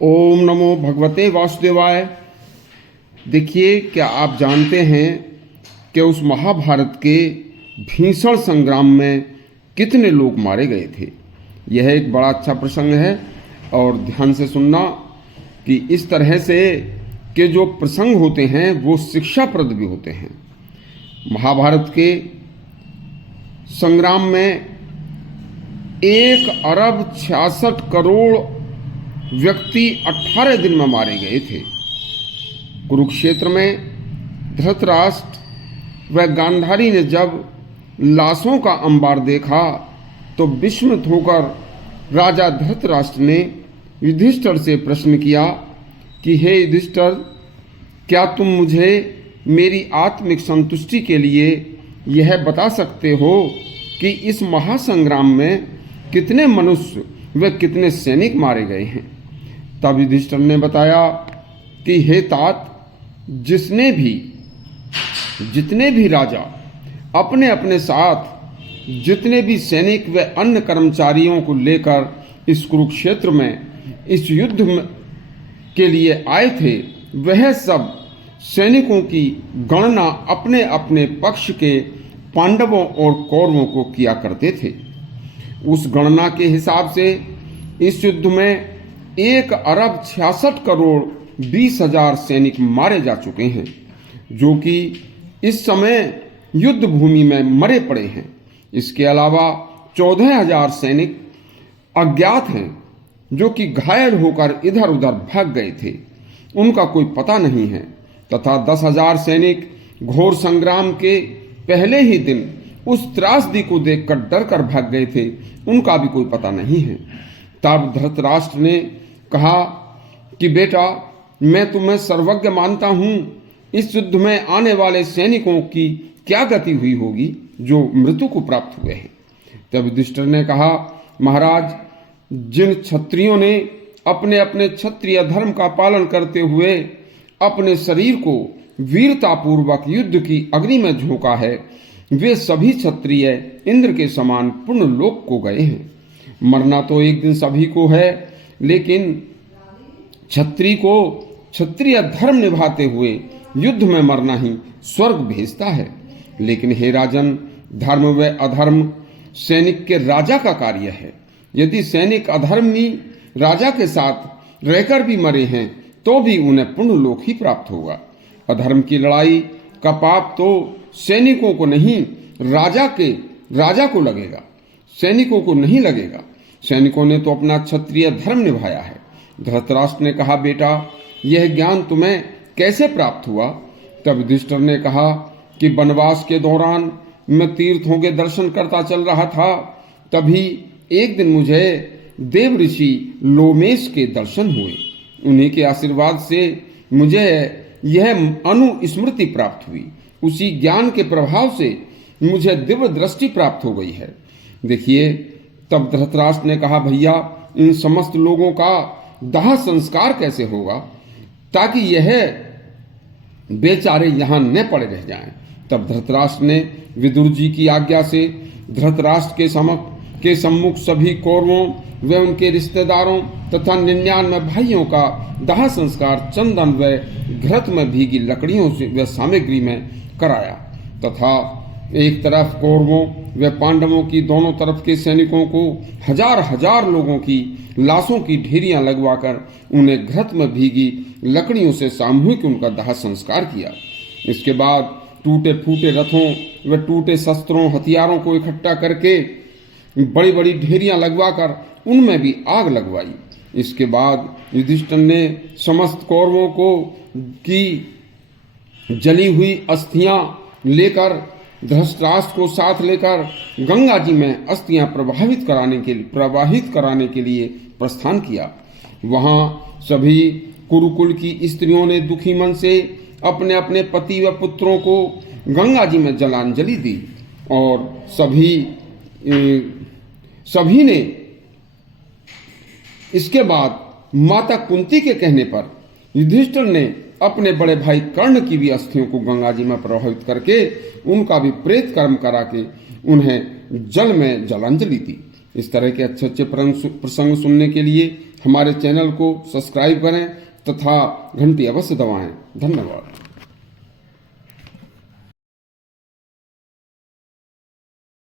ओम नमो भगवते वासुदेवाय। देखिए, क्या आप जानते हैं कि उस महाभारत के भीषण संग्राम में कितने लोग मारे गए थे। यह एक बड़ा अच्छा प्रसंग है और ध्यान से सुनना कि इस तरह से के जो प्रसंग होते हैं वो शिक्षाप्रद भी होते हैं। महाभारत के संग्राम में 1,66,00,00,000 व्यक्ति 18 दिन में मारे गए थे। कुरुक्षेत्र में धृतराष्ट्र व गांधारी ने जब लाशों का अंबार देखा तो विस्मित होकर राजा धृतराष्ट्र ने युधिष्ठिर से प्रश्न किया कि हे युधिष्ठिर, क्या तुम मुझे मेरी आत्मिक संतुष्टि के लिए यह बता सकते हो कि इस महासंग्राम में कितने मनुष्य व कितने सैनिक मारे गए हैं। तब युधिष्ठिर ने बताया कि हे तात, जितने भी राजा अपने अपने साथ जितने भी सैनिक व अन्य कर्मचारियों को लेकर इस कुरुक्षेत्र में इस युद्ध के लिए आए थे, वह सब सैनिकों की गणना अपने अपने पक्ष के पांडवों और कौरवों को किया करते थे। उस गणना के हिसाब से इस युद्ध में 1,66,20,000 सैनिक मारे जा चुके हैं, जो कि इस समय युद्ध भूमि में मरे पड़े हैं। इसके अलावा 14,000 सैनिक अज्ञात हैं, जो कि घायल होकर इधर उधर भाग गए थे, उनका कोई पता नहीं है, तथा 10,000 सैनिक घोर संग्राम के पहले ही दिन उस त्रासदी को देखकर डर कर भाग गए थे, उनका भी कोई पता नहीं है। तब धृतराष्ट्र ने कहा कि बेटा, मैं तुम्हें सर्वज्ञ मानता हूं, इस युद्ध में आने वाले सैनिकों की क्या गति हुई होगी जो मृत्यु को प्राप्त हुए हैं। तब युधिष्ठिर ने कहा, महाराज, जिन क्षत्रियों ने अपने अपने क्षत्रिय धर्म का पालन करते हुए अपने शरीर को वीरतापूर्वक युद्ध की अग्नि में झोंका है, वे सभी क्षत्रिय इंद्र के समान पुण्य लोक को गए हैं। मरना तो एक दिन सभी को है, लेकिन क्षत्रिय को क्षत्रिय धर्म निभाते हुए युद्ध में मरना ही स्वर्ग भेजता है। लेकिन हे राजन, धर्म व अधर्म सैनिक के राजा का कार्य है। यदि सैनिक अधर्मी राजा के साथ रहकर भी मरे हैं तो भी उन्हें पुण्य लोक ही प्राप्त होगा। अधर्म की लड़ाई का पाप तो सैनिकों को नहीं, राजा को लगेगा, सैनिकों को नहीं लगेगा। सैनिकों ने तो अपना क्षत्रिय धर्म निभाया है। धृतराष्ट्र ने कहा, बेटा, यह ज्ञान तुम्हें कैसे प्राप्त हुआ। तब युधिष्ठिर ने कहा कि वनवास के दौरान मैं तीर्थों के दर्शन करता चल रहा था, तभी एक दिन मुझे देव ऋषि लोमेश के दर्शन हुए। उन्हीं के आशीर्वाद से मुझे यह अनुस्मृति प्राप्त हुई। उसी ज्ञान के प्रभाव से मुझे दिव्य दृष्टि प्राप्त हो गई है। देखिए, तब धृतराष्ट्र ने कहा, भैया, इन समस्त लोगों का दाह संस्कार कैसे होगा ताकि यह बेचारे यहाँ न पड़े रह जाएं। तब धृतराष्ट्र ने विदुर जी की आज्ञा से धृतराष्ट्र के सम्मुख सभी कौरवों व उनके रिश्तेदारों तथा 99 भाइयों का दाह संस्कार चंदन व घृत में भीगी लकड़ियों से व सामग्री में कराया, तथा एक तरफ कौरवों व पांडवों की दोनों तरफ के सैनिकों को हजार हजार लोगों की लाशों की ढेरियां लगवाकर उन्हें घृत में भीगी लकड़ियों से सामूहिक उनका दाह संस्कार किया। इसके बाद टूटे फूटे रथों व टूटे शस्त्रों हथियारों को इकट्ठा करके बड़ी बड़ी ढेरियां लगवाकर उनमें भी आग लगवाई। इसके बाद युधिष्ठिर ने समस्त कौरवों को की जली हुई अस्थियां लेकर धृतराष्ट्र को साथ लेकर गंगा जी में अस्थियां प्रवाहित कराने के लिए प्रस्थान किया। वहां सभी कुरुकुल की स्त्रियों ने दुखी मन से अपने अपने पति व पुत्रों को गंगा जी में जलांजलि दी और सभी ने इसके बाद माता कुंती के कहने पर युधिष्ठिर ने अपने बड़े भाई कर्ण की भी अस्थियों को गंगा जी में प्रवाहित करके उनका भी प्रेत कर्म करा के उन्हें जल में जलांजलि दी। इस तरह के अच्छे अच्छे प्रसंग सुनने के लिए हमारे चैनल को सब्सक्राइब करें तथा घंटी अवश्य दबाएं। धन्यवाद।